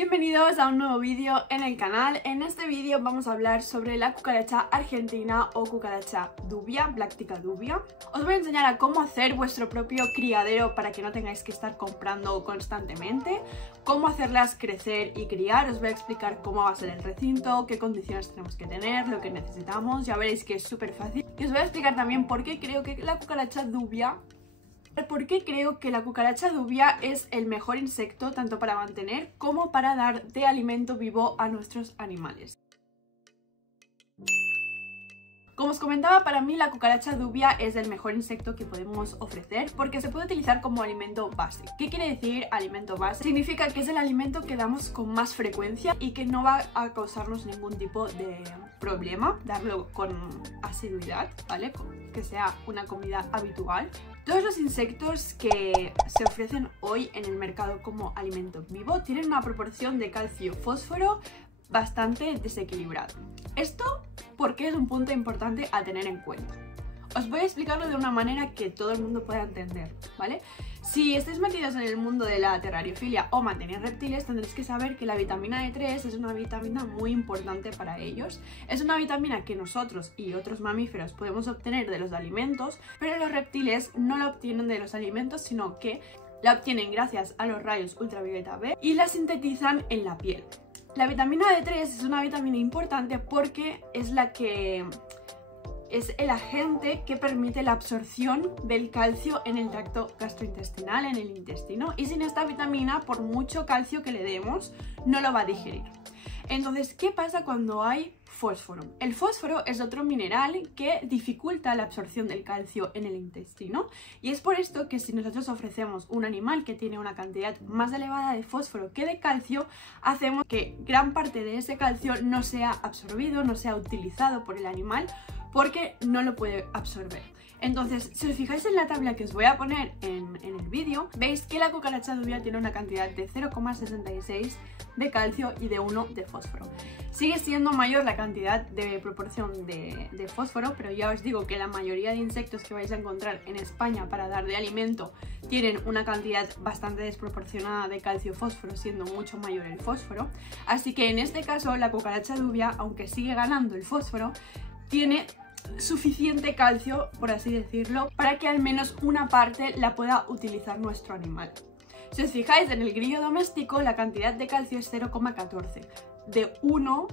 Bienvenidos a un nuevo vídeo en el canal. En este vídeo vamos a hablar sobre la cucaracha argentina o cucaracha dubia, Blactica dubia. Os voy a enseñar a cómo hacer vuestro propio criadero para que no tengáis que estar comprando constantemente, cómo hacerlas crecer y criar. Os voy a explicar cómo va a ser el recinto, qué condiciones tenemos que tener, lo que necesitamos. Ya veréis que es súper fácil. Y os voy a explicar también por qué creo que la cucaracha dubia es el mejor insecto tanto para mantener como para dar de alimento vivo a nuestros animales. Como os comentaba, para mí la cucaracha dubia es el mejor insecto que podemos ofrecer porque se puede utilizar como alimento base. ¿Qué quiere decir alimento base? Significa que es el alimento que damos con más frecuencia y que no va a causarnos ningún tipo de problema darlo con asiduidad, ¿vale? Que sea una comida habitual. Todos los insectos que se ofrecen hoy en el mercado como alimento vivo tienen una proporción de calcio-fósforo bastante desequilibrada. Esto porque es un punto importante a tener en cuenta. Os voy a explicarlo de una manera que todo el mundo pueda entender, ¿vale? Si estáis metidos en el mundo de la terrariofilia o mantener reptiles, tendréis que saber que la vitamina D3 es una vitamina muy importante para ellos. Es una vitamina que nosotros y otros mamíferos podemos obtener de los alimentos, pero los reptiles no la obtienen de los alimentos, sino que la obtienen gracias a los rayos ultravioleta B y la sintetizan en la piel. La vitamina D3 es una vitamina importante porque es el agente que permite la absorción del calcio en el tracto gastrointestinal, en el intestino, y sin esta vitamina, por mucho calcio que le demos, no lo va a digerir. Entonces, ¿qué pasa cuando hay fósforo? El fósforo es otro mineral que dificulta la absorción del calcio en el intestino, y es por esto que si nosotros ofrecemos un animal que tiene una cantidad más elevada de fósforo que de calcio, hacemos que gran parte de ese calcio no sea absorbido, no sea utilizado por el animal, porque no lo puede absorber. Entonces, si os fijáis en la tabla que os voy a poner en el vídeo, veis que la cucaracha dubia tiene una cantidad de 0,66 de calcio y de 1 de fósforo. Sigue siendo mayor la cantidad de proporción de fósforo, pero ya os digo que la mayoría de insectos que vais a encontrar en España para dar de alimento tienen una cantidad bastante desproporcionada de calcio-fósforo, siendo mucho mayor el fósforo. Así que en este caso la cucaracha dubia, aunque sigue ganando el fósforo, tiene suficiente calcio, por así decirlo, para que al menos una parte la pueda utilizar nuestro animal. Si os fijáis en el grillo doméstico, la cantidad de calcio es 0,14 de 1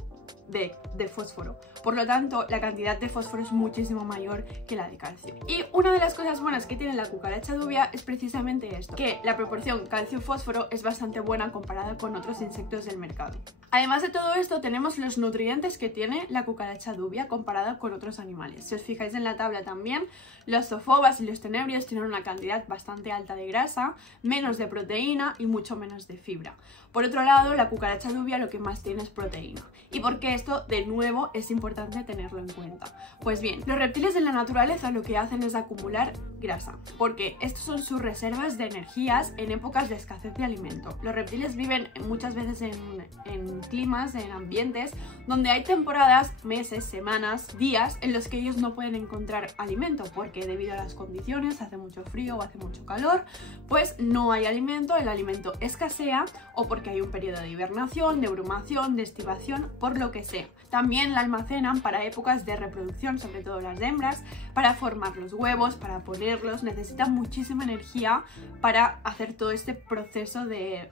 de fósforo. Por lo tanto, la cantidad de fósforo es muchísimo mayor que la de calcio. Y una de las cosas buenas que tiene la cucaracha dubia es precisamente esto, que la proporción calcio-fósforo es bastante buena comparada con otros insectos del mercado. Además de todo esto, tenemos los nutrientes que tiene la cucaracha dubia comparada con otros animales. Si os fijáis en la tabla también, los zoofobas y los tenebrios tienen una cantidad bastante alta de grasa, menos de proteína y mucho menos de fibra. Por otro lado, la cucaracha dubia lo que más tiene es proteína. ¿Y por qué esto, de nuevo, es importante tenerlo en cuenta? Pues bien, los reptiles en la naturaleza lo que hacen es acumular grasa, porque estos son sus reservas de energías en épocas de escasez de alimento. Los reptiles viven muchas veces en climas, en ambientes donde hay temporadas, meses, semanas, días en los que ellos no pueden encontrar alimento porque debido a las condiciones, hace mucho frío o hace mucho calor, pues no hay alimento, el alimento escasea, o porque hay un periodo de hibernación, de brumación, de estivación, por lo que sea. También la almacenan para épocas de reproducción, sobre todo las hembras, para formar los huevos, para ponerlos. Necesitan muchísima energía para hacer todo este proceso de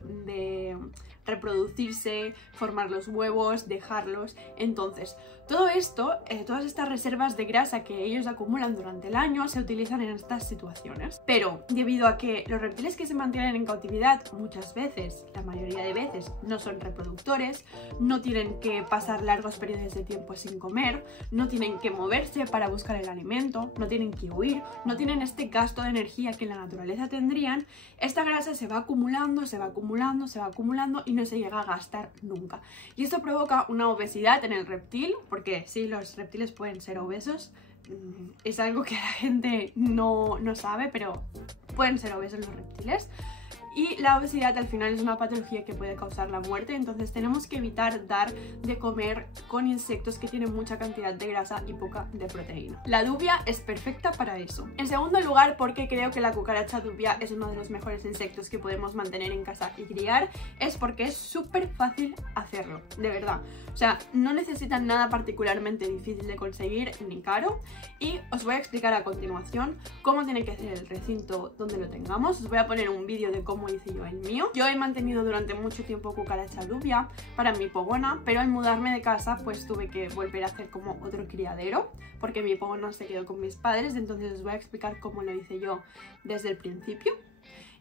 reproducirse, formar los huevos, dejarlos. Entonces, todo esto, todas estas reservas de grasa que ellos acumulan durante el año se utilizan en estas situaciones. Pero debido a que los reptiles que se mantienen en cautividad muchas veces, la mayoría de veces, no son reproductores, no tienen que pasar largos periodos de tiempo sin comer, no tienen que moverse para buscar el alimento, no tienen que huir, no tienen este gasto de energía que en la naturaleza tendrían, esta grasa se va acumulando, se va acumulando, se va acumulando y no se llega a gastar nunca. Y esto provoca una obesidad en el reptil, porque sí, los reptiles pueden ser obesos, es algo que la gente no sabe, pero pueden ser obesos los reptiles. y la obesidad al final es una patología que puede causar la muerte, entonces tenemos que evitar dar de comer con insectos que tienen mucha cantidad de grasa y poca de proteína. La dubia es perfecta para eso. En segundo lugar, porque creo que la cucaracha dubia es uno de los mejores insectos que podemos mantener en casa y criar, es porque es súper fácil hacerlo, de verdad. O sea, no necesitan nada particularmente difícil de conseguir ni caro, y os voy a explicar a continuación cómo tiene que ser el recinto donde lo tengamos. Os voy a poner un vídeo de cómo hice yo el mío. Yo he mantenido durante mucho tiempo cucaracha dubia para mi pogona, pero al mudarme de casa pues tuve que volver a hacer como otro criadero porque mi pogona se quedó con mis padres, entonces os voy a explicar cómo lo hice yo desde el principio.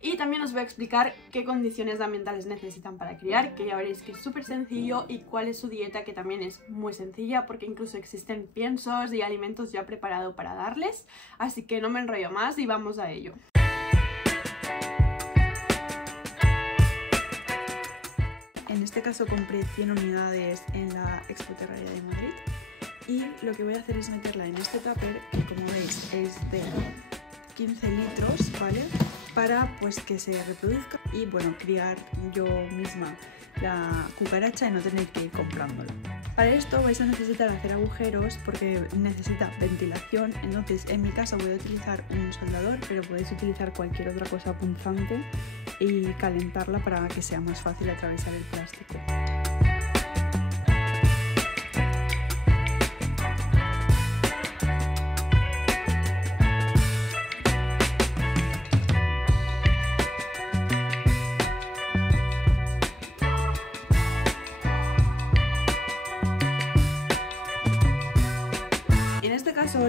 Y también os voy a explicar qué condiciones ambientales necesitan para criar, que ya veréis que es súper sencillo, y cuál es su dieta, que también es muy sencilla porque incluso existen piensos y alimentos ya preparados para darles. Así que no me enrollo más y vamos a ello. En este caso compré 100 unidades en la Expo Terraria de Madrid, y lo que voy a hacer es meterla en este tupper, que como veis es de 15 litros, ¿vale? Para pues que se reproduzca y bueno, criar yo misma la cucaracha y no tener que ir comprándola. Para esto vais a necesitar hacer agujeros porque necesita ventilación, entonces en mi caso voy a utilizar un soldador, pero podéis utilizar cualquier otra cosa punzante y calentarla para que sea más fácil atravesar el plástico.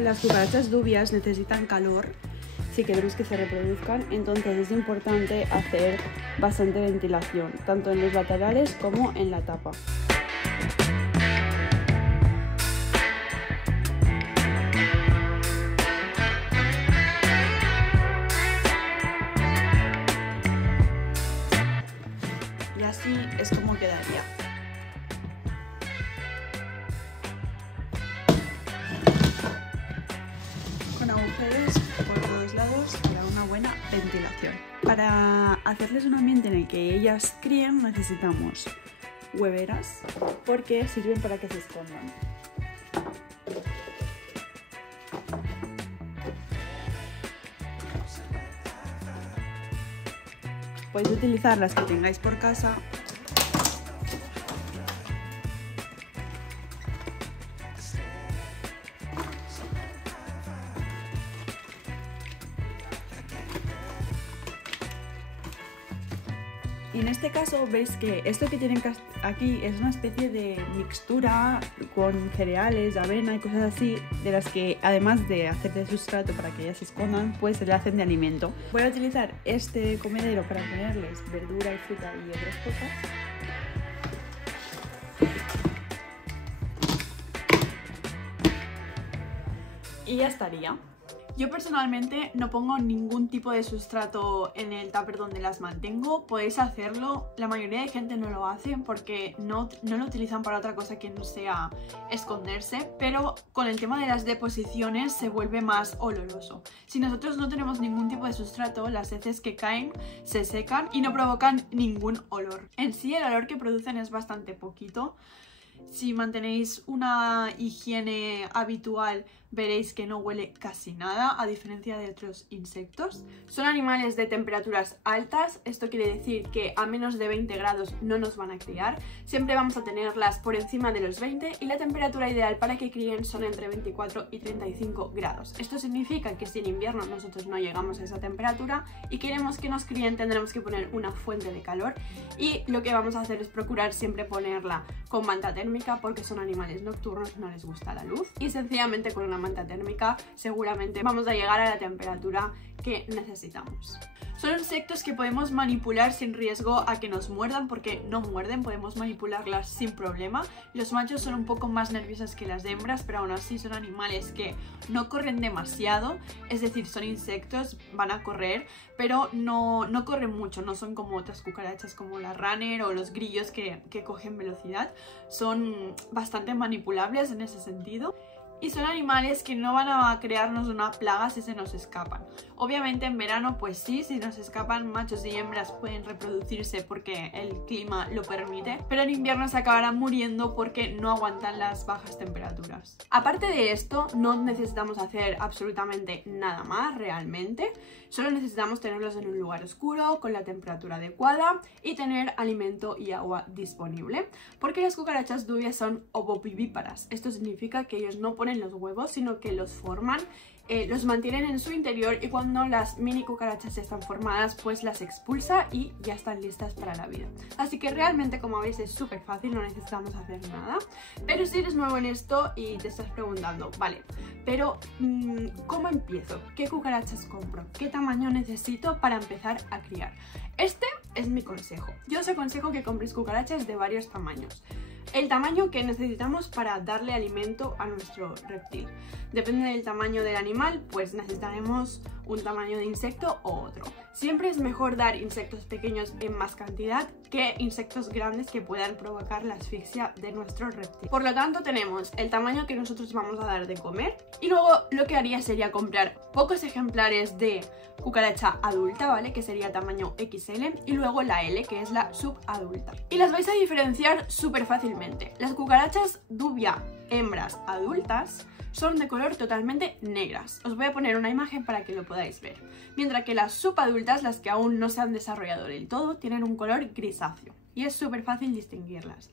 Las cucarachas dubias necesitan calor si queremos que se reproduzcan, entonces es importante hacer bastante ventilación, tanto en los laterales como en la tapa. Y así es como quedaría. Con agujeros por todos lados para una buena ventilación. Para hacerles un ambiente en el que ellas críen necesitamos hueveras porque sirven para que se escondan. Podéis utilizar las que tengáis por casa. Y en este caso veis que esto que tienen aquí es una especie de mixtura con cereales, avena y cosas así, de las que además de hacer de sustrato para que ellas se escondan, pues se le hacen de alimento. Voy a utilizar este comedero para ponerles verdura y fruta y otras cosas. Y ya estaría. Yo personalmente no pongo ningún tipo de sustrato en el tupper donde las mantengo. Podéis hacerlo, la mayoría de gente no lo hace porque no lo utilizan para otra cosa que no sea esconderse, pero con el tema de las deposiciones se vuelve más oloroso. Si nosotros no tenemos ningún tipo de sustrato, las heces que caen se secan y no provocan ningún olor. En sí el olor que producen es bastante poquito. Si mantenéis una higiene habitual veréis que no huele casi nada, a diferencia de otros insectos. Son animales de temperaturas altas, esto quiere decir que a menos de 20 grados no nos van a criar. Siempre vamos a tenerlas por encima de los 20 y la temperatura ideal para que críen son entre 24 y 35 grados. Esto significa que si en invierno nosotros no llegamos a esa temperatura y queremos que nos críen, tendremos que poner una fuente de calor, y lo que vamos a hacer es procurar siempre ponerla con manta térmica porque son animales nocturnos, no les gusta la luz, y sencillamente con una manta térmica seguramente vamos a llegar a la temperatura que necesitamos. Son insectos que podemos manipular sin riesgo a que nos muerdan, porque no muerden, podemos manipularlas sin problema. Los machos son un poco más nerviosos que las hembras, pero aún así son animales que no corren demasiado, es decir, son insectos, van a correr, pero no corren mucho, no son como otras cucarachas como la runner o los grillos que cogen velocidad. Son bastante manipulables en ese sentido. y son animales que no van a crearnos una plaga si se nos escapan. Obviamente en verano pues sí, si nos escapan machos y hembras pueden reproducirse porque el clima lo permite, pero en invierno se acabarán muriendo porque no aguantan las bajas temperaturas. Aparte de esto, no necesitamos hacer absolutamente nada más realmente, solo necesitamos tenerlos en un lugar oscuro, con la temperatura adecuada y tener alimento y agua disponible, porque las cucarachas dubias son ovovivíparas. Esto significa que ellos no ponen los huevos, sino que los forman, los mantienen en su interior y cuando las mini cucarachas ya están formadas pues las expulsa y ya están listas para la vida. Así que realmente, como veis, es súper fácil, no necesitamos hacer nada. Pero si eres nuevo en esto y te estás preguntando, vale, pero ¿cómo empiezo? ¿Qué cucarachas compro? ¿Qué tamaño necesito para empezar a criar? Este es mi consejo. Yo os aconsejo que compréis cucarachas de varios tamaños. El tamaño que necesitamos para darle alimento a nuestro reptil. Depende del tamaño del animal, pues necesitaremos un tamaño de insecto u otro. Siempre es mejor dar insectos pequeños en más cantidad que insectos grandes que puedan provocar la asfixia de nuestro reptil. Por lo tanto, tenemos el tamaño que nosotros vamos a dar de comer y luego lo que haría sería comprar pocos ejemplares de cucaracha adulta, ¿vale? Que sería tamaño XL, y luego la L, que es la subadulta. Y las vais a diferenciar súper fácilmente. Las cucarachas dubia hembras adultas son de color totalmente negras. Os voy a poner una imagen para que lo podáis ver. Mientras que las subadultas, las que aún no se han desarrollado del todo, tienen un color grisáceo y es súper fácil distinguirlas.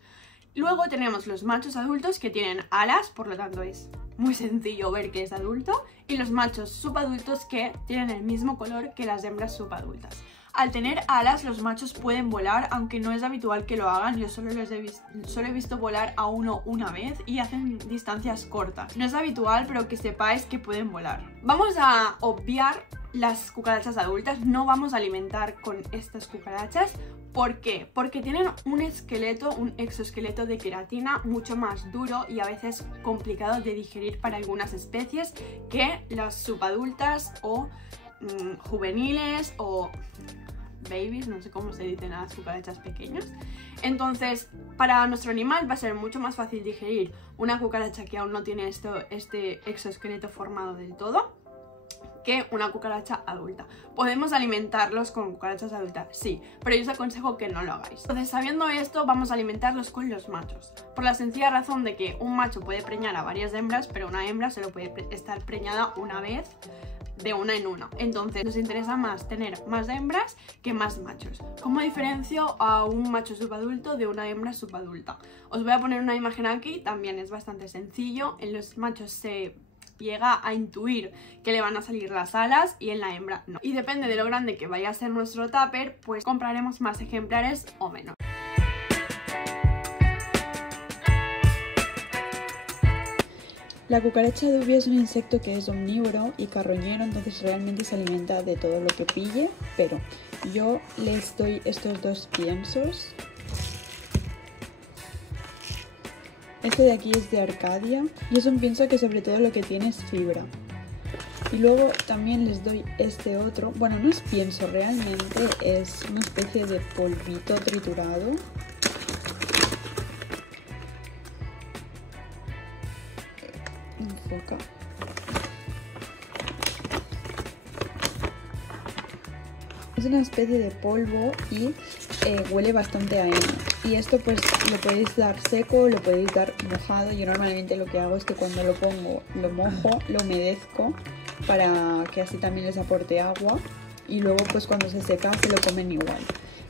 Luego tenemos los machos adultos que tienen alas, por lo tanto es muy sencillo ver que es adulto, y los machos subadultos que tienen el mismo color que las hembras subadultas. Al tener alas, los machos pueden volar, aunque no es habitual que lo hagan. Yo solo he visto volar a uno una vez y hacen distancias cortas. No es habitual, pero que sepáis que pueden volar. Vamos a obviar las cucarachas adultas, no vamos a alimentar con estas cucarachas. ¿Por qué? Porque tienen un exoesqueleto de queratina mucho más duro y a veces complicado de digerir para algunas especies que las subadultas o juveniles o babies, no sé cómo se dicen a las cucarachas pequeñas. Entonces, para nuestro animal va a ser mucho más fácil digerir una cucaracha que aún no tiene este exoesqueleto formado del todo que una cucaracha adulta. ¿Podemos alimentarlos con cucarachas adultas? Sí, pero yo os aconsejo que no lo hagáis. Entonces, sabiendo esto, vamos a alimentarlos con los machos, por la sencilla razón de que un macho puede preñar a varias hembras, pero una hembra solo puede estar preñada una vez, de una en una. Entonces nos interesa más tener más hembras que más machos. ¿Cómo diferencio a un macho subadulto de una hembra subadulta? Os voy a poner una imagen aquí, también es bastante sencillo. En los machos se llega a intuir que le van a salir las alas y en la hembra no. Y depende de lo grande que vaya a ser nuestro tupper, pues compraremos más ejemplares o menos. La cucaracha dubia es un insecto que es omnívoro y carroñero, entonces realmente se alimenta de todo lo que pille, pero yo les doy estos dos piensos. Este de aquí es de Arcadia y es un pienso que sobre todo lo que tiene es fibra. Y luego también les doy este otro, bueno, no es pienso realmente, es una especie de polvito triturado. Enfoca. Es una especie de polvo y huele bastante a heno. Y esto pues lo podéis dar seco, lo podéis dar mojado. Yo normalmente lo que hago es que cuando lo pongo, lo mojo, lo humedezco para que así también les aporte agua. Y luego pues cuando se seca se lo comen igual.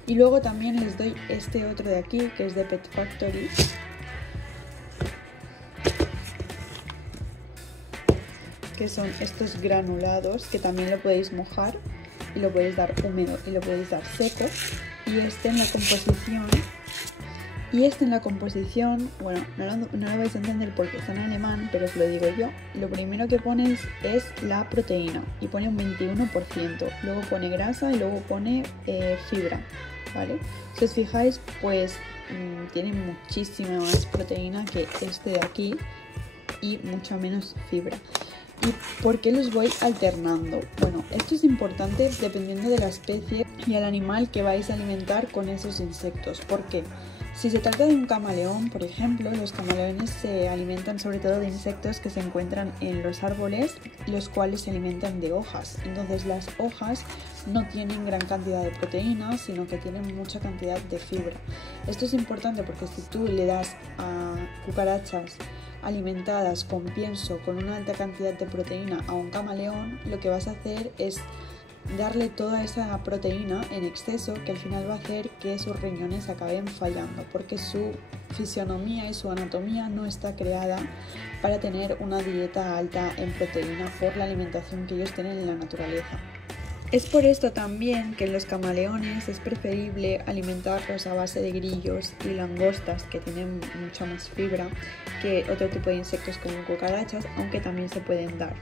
Y luego también les doy este otro de aquí, que es de Pet Factory. Que son estos granulados, que también lo podéis mojar y lo podéis dar húmedo y lo podéis dar seco. Y este en la composición, bueno, no lo vais a entender porque está en alemán, pero os lo digo yo. Lo primero que ponéis es la proteína y pone un 21%, luego pone grasa y luego pone fibra, ¿vale? Si os fijáis, pues tiene muchísima más proteína que este de aquí y mucha menos fibra. ¿Y por qué los voy alternando? Bueno, esto es importante dependiendo de la especie y el animal que vais a alimentar con esos insectos. ¿Por qué? Si se trata de un camaleón, por ejemplo, los camaleones se alimentan sobre todo de insectos que se encuentran en los árboles, los cuales se alimentan de hojas. Entonces las hojas no tienen gran cantidad de proteína, sino que tienen mucha cantidad de fibra. Esto es importante porque si tú le das a cucarachas alimentadas con pienso con una alta cantidad de proteína a un camaleón, lo que vas a hacer es darle toda esa proteína en exceso, que al final va a hacer que sus riñones acaben fallando, porque su fisionomía y su anatomía no está creada para tener una dieta alta en proteína por la alimentación que ellos tienen en la naturaleza. Es por esto también que en los camaleones es preferible alimentarlos a base de grillos y langostas, que tienen mucha más fibra que otro tipo de insectos como cucarachas, aunque también se pueden dar.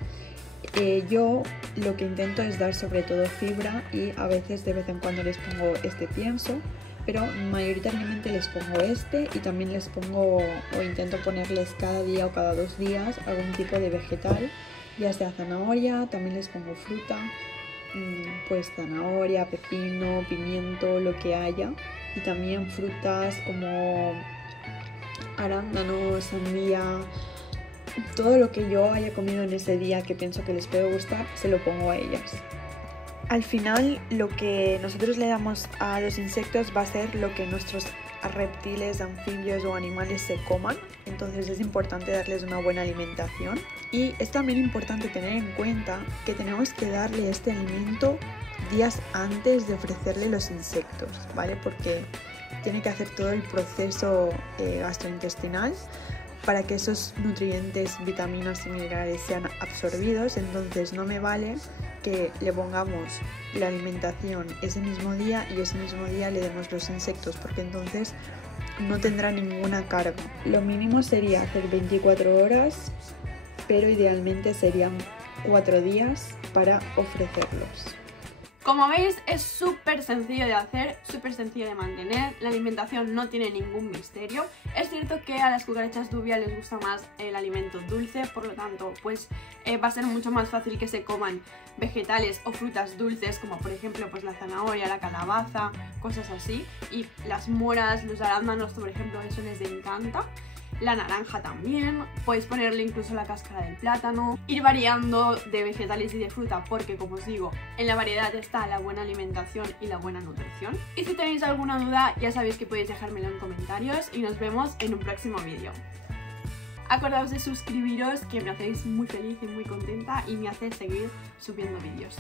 Yo lo que intento es dar sobre todo fibra y a veces de vez en cuando les pongo este pienso, pero mayoritariamente les pongo este y también les pongo o intento ponerles cada día o cada 2 días algún tipo de vegetal, ya sea zanahoria, también les pongo fruta, pues zanahoria, pepino, pimiento, lo que haya, y también frutas como arándanos, sandía. Todo lo que yo haya comido en ese día que pienso que les puede gustar, se lo pongo a ellas. Al final, lo que nosotros le damos a los insectos va a ser lo que nuestros reptiles, anfibios o animales se coman. Entonces es importante darles una buena alimentación. Y es también importante tener en cuenta que tenemos que darle este alimento días antes de ofrecerle los insectos, ¿vale? Porque tiene que hacer todo el proceso gastrointestinal para que esos nutrientes, vitaminas y minerales sean absorbidos. Entonces no me vale que le pongamos la alimentación ese mismo día y ese mismo día le demos los insectos, porque entonces no tendrá ninguna carga. Lo mínimo sería hacer 24 horas, pero idealmente serían 4 días para ofrecerlos. Como veis, es súper sencillo de hacer, súper sencillo de mantener, la alimentación no tiene ningún misterio. Es cierto que a las cucarachas dubia les gusta más el alimento dulce, por lo tanto pues va a ser mucho más fácil que se coman vegetales o frutas dulces, como por ejemplo pues la zanahoria, la calabaza, cosas así, y las moras, los arándanos, por ejemplo, eso les encanta. La naranja también, podéis ponerle incluso la cáscara del plátano, ir variando de vegetales y de fruta, porque como os digo, en la variedad está la buena alimentación y la buena nutrición. Y si tenéis alguna duda, ya sabéis que podéis dejármelo en comentarios y nos vemos en un próximo vídeo. Acordaos de suscribiros, que me hacéis muy feliz y muy contenta y me hace seguir subiendo vídeos.